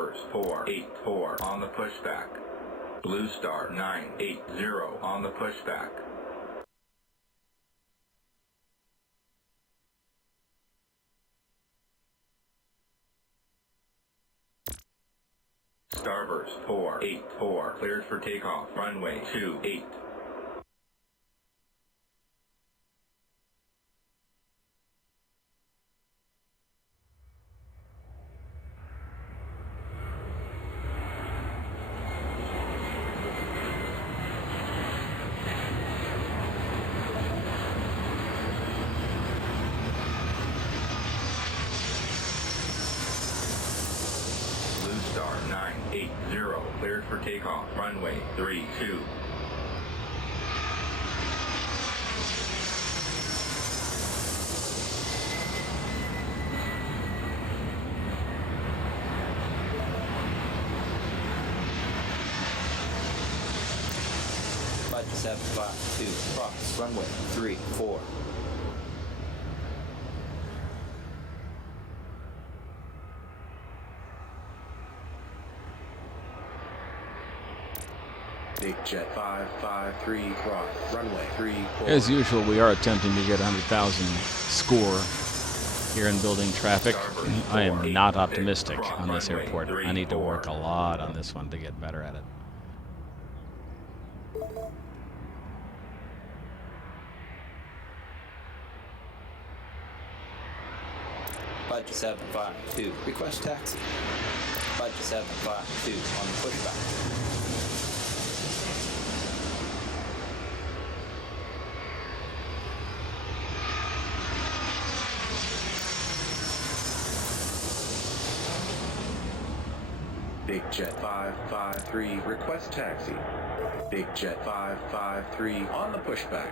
Starburst 484 on the pushback. Blue Star 980 on the pushback. Starburst 484 cleared for takeoff. Runway 28. Star 980 cleared for takeoff. Runway 32. Flight 752, cross runway 34. Big Jet 553 cross runway 34. As usual, we are attempting to get 100,000 score here in building traffic. I am not optimistic on this airport. I need to work a lot on this one to get better at it. Flight 752, request taxi. Flight 752 on the pushback. Big Jet 553, request taxi. Big Jet 553 on the pushback.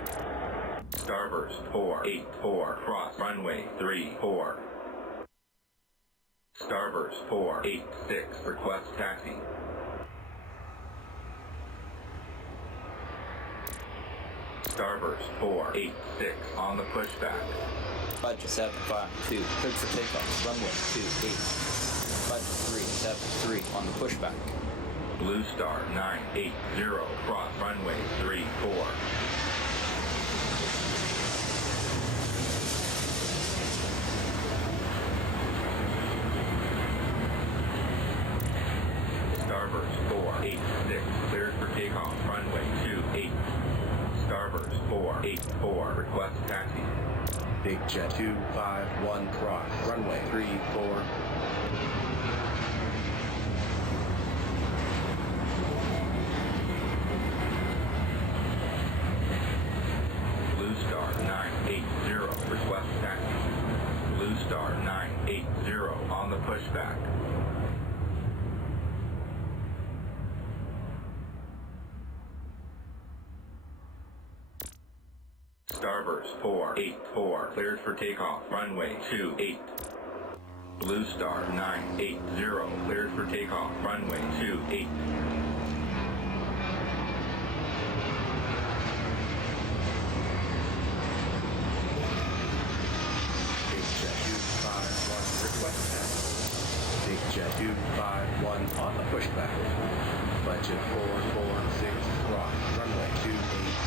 Starburst 484 cross runway 34. Starburst 486 request taxi. Starburst 486 on the pushback. Flight 752, cleared for takeoff, runway 28. Flight 373 on the pushback. Blue Star 980 cross runway 34. Starburst 486 cleared for takeoff. Runway 28. Starburst 484 request taxi. Big Jet 251 cross runway 34. Blue Star 980 request taxi. Blue Star 980 on the pushback. Starburst 484 cleared for takeoff. Runway 28. Blue Star 980 cleared for takeoff. Runway 28. Big Jet 251 request taxi. Big Jet 251 on the pushback. Budget 446 cross runway 28.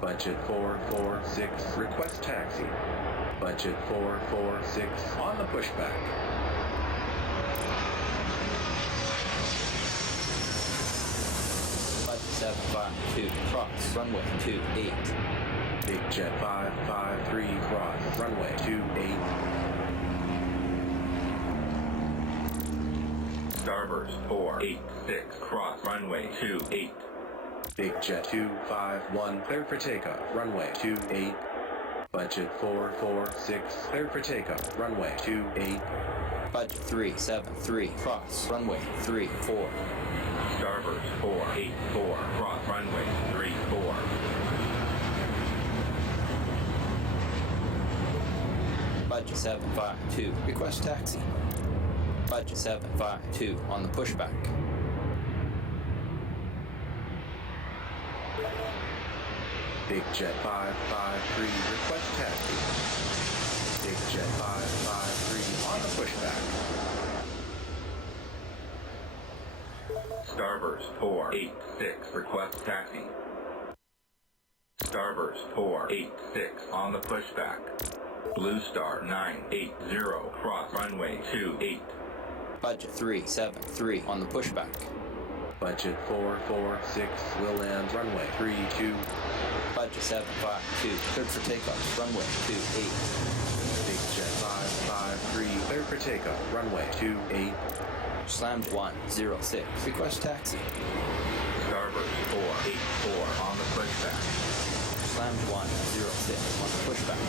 Budget 446 request taxi. Budget 446 on the pushback. Flight 752, cross runway 28. Big Jet 553 cross runway 28. Starburst 486 cross runway 28. Big Jet 251 cleared for takeoff runway 28. Budget 446, cleared for takeoff. Runway 28. Budget 373, cross, runway 34. Starburst 484, cross runway 34. Budget 752, request taxi. Budget 752 on the pushback. Big Jet 553, request taxi. Big Jet 553 on the pushback. Starburst 486, request taxi. Starburst 486 on the pushback. Blue Star 980, cross runway 28. Budget 373 on the pushback. Budget 446, will land runway 32. Budget 752, cleared for takeoff, runway 28. Big Jet 553, cleared for takeoff. Runway 28. Slammed 106, request taxi. Starburst 484 on the pushback. Slammed 106 on the pushback.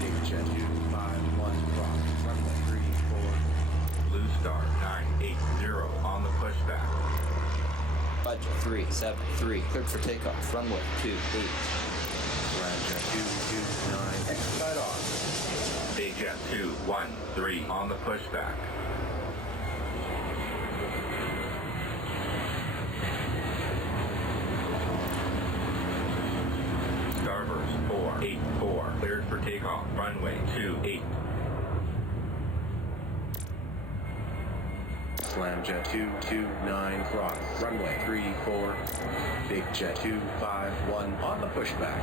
Big Jet 251, cross runway 34. Blue Star 980 on the pushback. Budget 373, cleared for takeoff, runway 28. Ramjet 229, expedite off. Big Jet 213 on the pushback. Starburst 484 cleared for takeoff, runway 28. Slamjet 229, cross runway 34. Big Jet 251 on the pushback.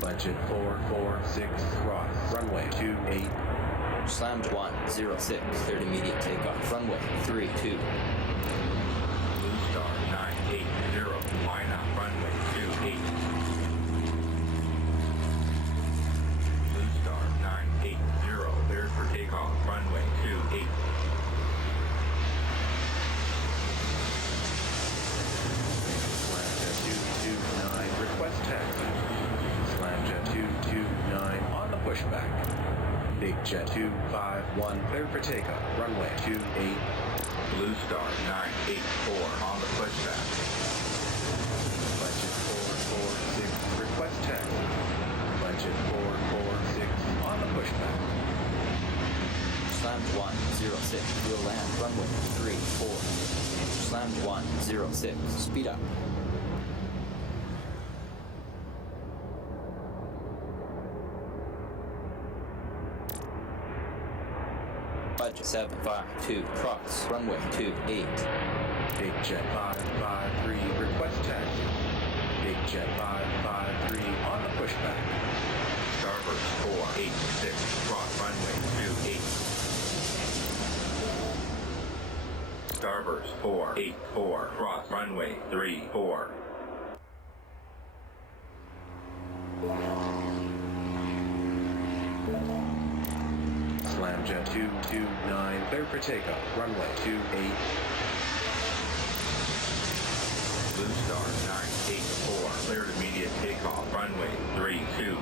Budget 446, cross runway 28. Slammed 106, cleared immediate takeoff, runway 32. Blue Star 980, line up runway 28. Blue Star 980, cleared for takeoff, runway 28. Slamjet 229, request taxi. Slamjet 229 on the pushback. Big Jet 251, cleared for takeoff, runway 28. Blue Star 984 on the pushback. Budget 446, request taxi. Budget 446 on the pushback. Slammed 106, will land, runway 34. Slammed 106, speed up. Budget 752, cross, runway 28. Big Jet 553, request taxi. Big Jet 553 on the pushback. Starburst 486, cross runway 28. Starburst 484, cross runway 34. Slamjet 229, cleared for takeoff, runway 28. Blue Star 984, cleared immediate takeoff, runway 32.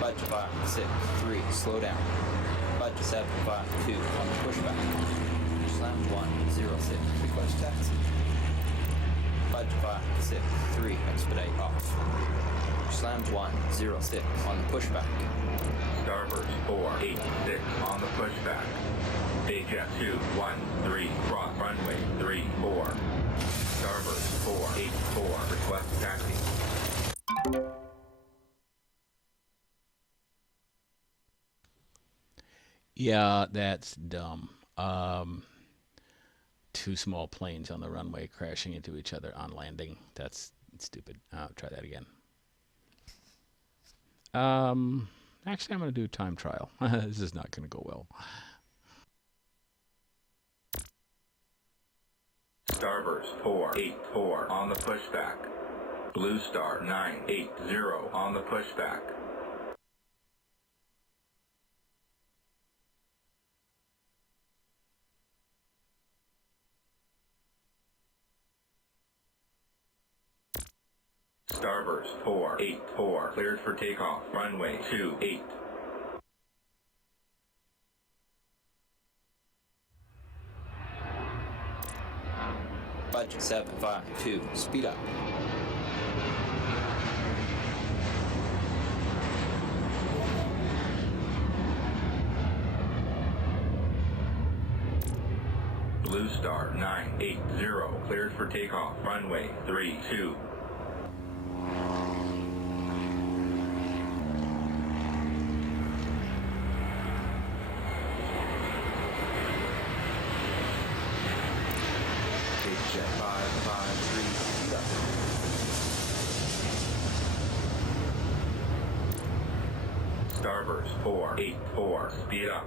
Budget 563, slow down. Budget 752 on the pushback. Slammed 106, request taxi. Budget 563, expedite off. Slammed 106 on the pushback. Starburst 486 on the pushback. Big Jet 213, cross runway 34. Starburst 484, request taxi. Yeah, that's dumb. Two small planes on the runway crashing into each other on landing. That's stupid. I'll try that again. Actually, I'm going to do time trial. This is not going to go well. Starburst 484 on the pushback. Blue Star 980 on the pushback. Starburst 484, cleared for takeoff. Runway 28. Budget 752, speed up. Blue Star 980, cleared for takeoff. Runway 32. Big Jet 553, speed up. Starburst 484, speed up.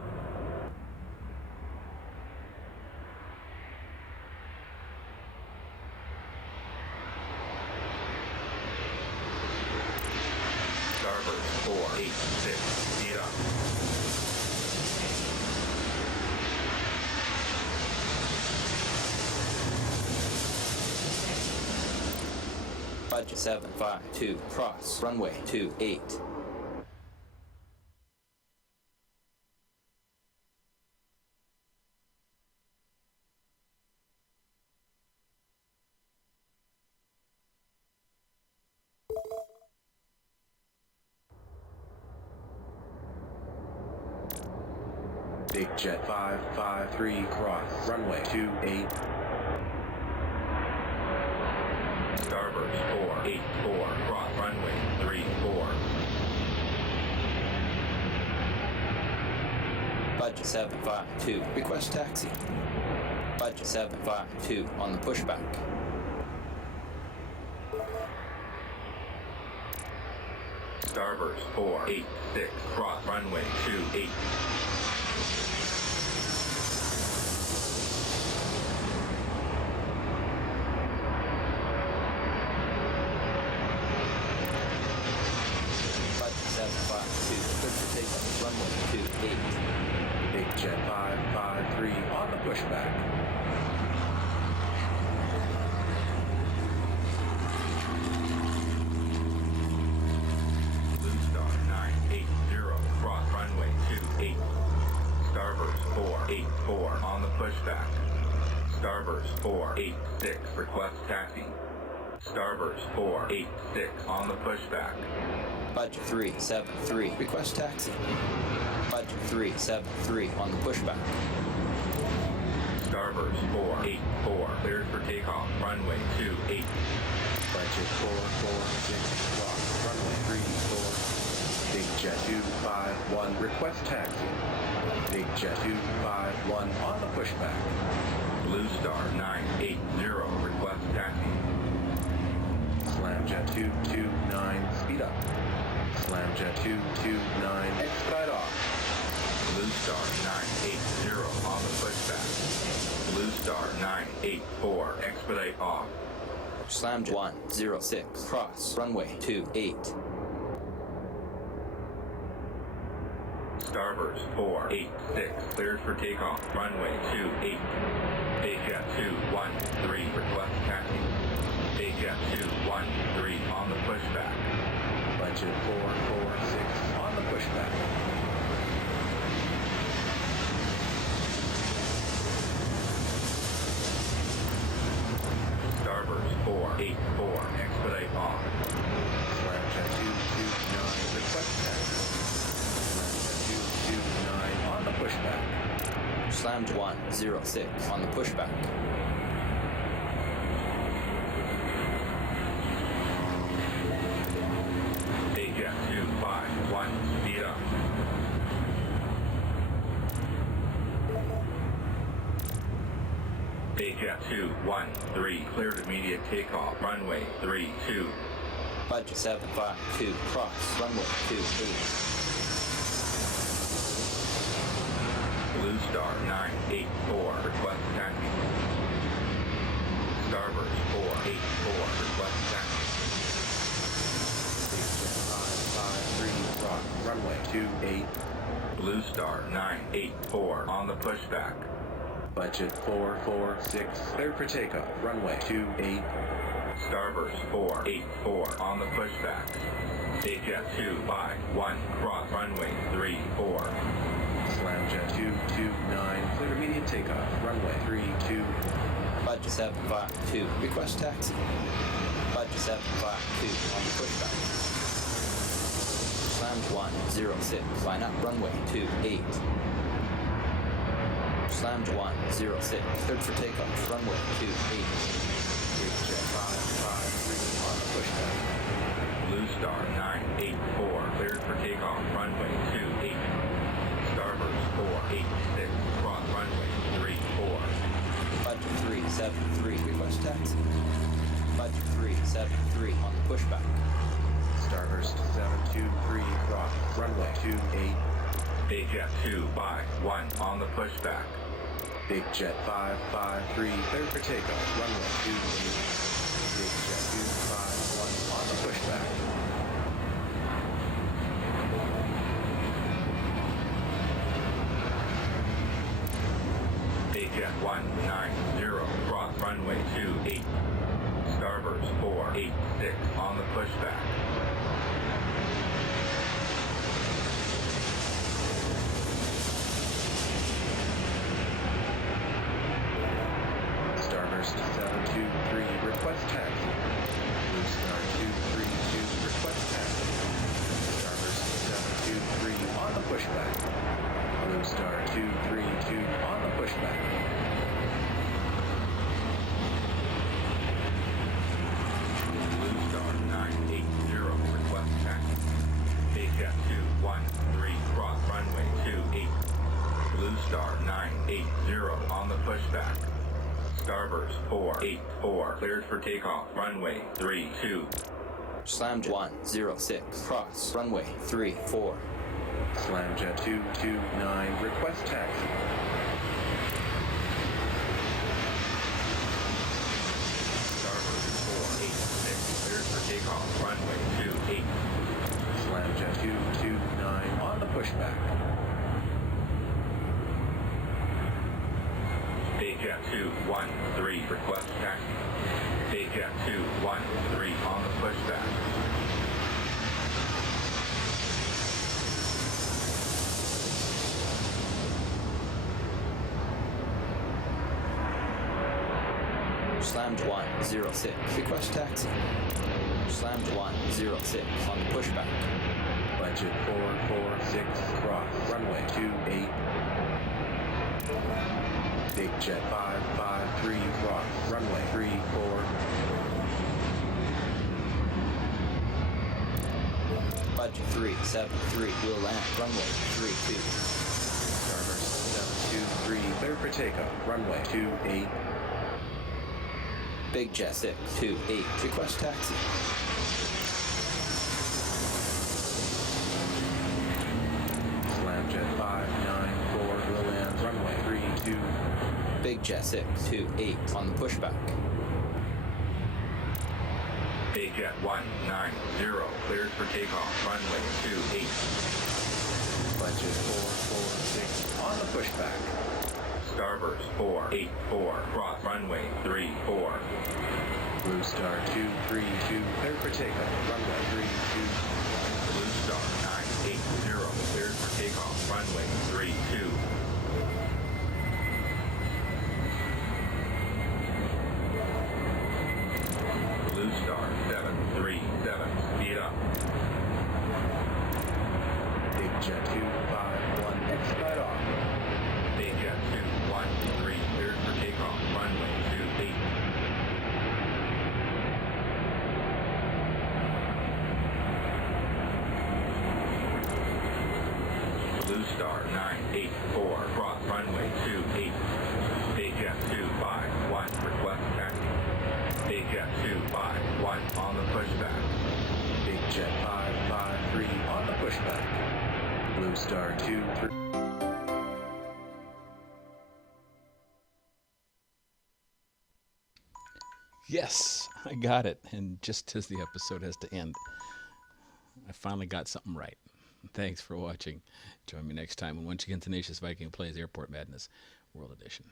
Starburst 486, speed up. Budget 752, cross, runway 28. Big Jet 553, cross, runway 28. Starburst 484, cross runway 34. Budget 752, request taxi. Budget 752 on the pushback. Starburst 486, cross runway 28. Budget 752, good for takeoff, runway 28. Big Jet 553 on the pushback. Blue Star 980, cross runway 28. Starburst 484 on the pushback. Starburst 486, request taxi. Starburst 486 on the pushback. Budget 373, request taxi. Budget 373 on the pushback. Starburst 484, cleared for takeoff. Runway 28. Budget 446, cross, runway 34. Big Jet 251, request taxi. Big Jet 251 on the pushback. Blue Star 980, request taxi. Slamjet 229, speed up. Slamjet 229, expedite off. Blue Star 980 on the pushback. Blue Star 984, expedite off. Slamjet 106, cross, runway 28. Starburst 486, cleared for takeoff. Runway 28. Jet 213, request taxi. Jet 213 on the pushback. Budget 446 on the pushback. Starburst 484, expedite off. Slamjet 229, request taxi. Slamjet 229 on the pushback. Slamjet 106 on the pushback. Jet 251, speed up. Jet 213, cleared immediate takeoff. Runway 32. Budget 752, cross, runway 28. Blue Star 984, request taxi. Starburst 484, request taxi. Big Jet 553, cross, runway 28. Blue Star 984 on the pushback. Budget 446, cleared for takeoff. Runway 28. Starburst 484 on the pushback. Jet 251, cross runway 34. Slamjet 229, clear immediate takeoff. Runway 32. Budget 752, request taxi. Budget 752 on the pushback. Slammed 106, line up runway 28. Slammed 106, cleared for takeoff, runway 28. Jet 553 on the pushback. Blue Star 984, cleared for takeoff, runway 28. Starburst 486, cross runway 34. Budget 373, request taxi. Budget 373 on the pushback. Starburst 723, cross. Runway 28. Jet 251 on the pushback. Big Jet 553, cleared for takeoff. Runway 28. Big Jet 251 on the pushback. Jet 190, cross runway 28. Starburst 486 on the pushback. Starburst 723, request taxi. Blue Star 232, request taxi. Starburst 723 on the pushback. Blue Star 232 on the pushback. Blue Star 980, request taxi. Jet 213, cross runway 28. Blue Star 980 on the pushback. Starburst 484, cleared for takeoff, runway 32. Slammed 106, cross, runway 34. Slamjet 229, request taxi. Starburst 486, cleared for takeoff, runway 28. Slamjet 229 on the pushback. Jet 213, request taxi. Jet 213 on the pushback. Slammed 106, request taxi. Slammed 106 on the pushback. Budget 446, cross. Runway 28. Big Jet 553, cross. Runway 34. Budget 373, will land, runway 32. Starburst 723, clear for takeoff. Runway 28. Big Jet 628, request taxi. Slamjet 594, will land. Runway 32. Big Jet 628 on the pushback. Jet 190, cleared for takeoff, runway 28. Budget 446 on the pushback. Starburst 484, cross runway 34. Blue Star 232, cleared for takeoff. Runway 32. Blue Star 980, cleared for takeoff, runway 32. Blue Star 737, speed up. Big Jet 251, next right off. Jet 213, cleared for takeoff, runway 28. Blue Star 984, cross runway 28. Jet 251, request taxi. Jet 251 on the pushback. Big Jet 553 on the pushback. Blue Star 23. Yes, I got it. And just as the episode has to end, I finally got something right. Thanks for watching. Join me next time when once again Tenacious Viking plays Airport Madness World Edition.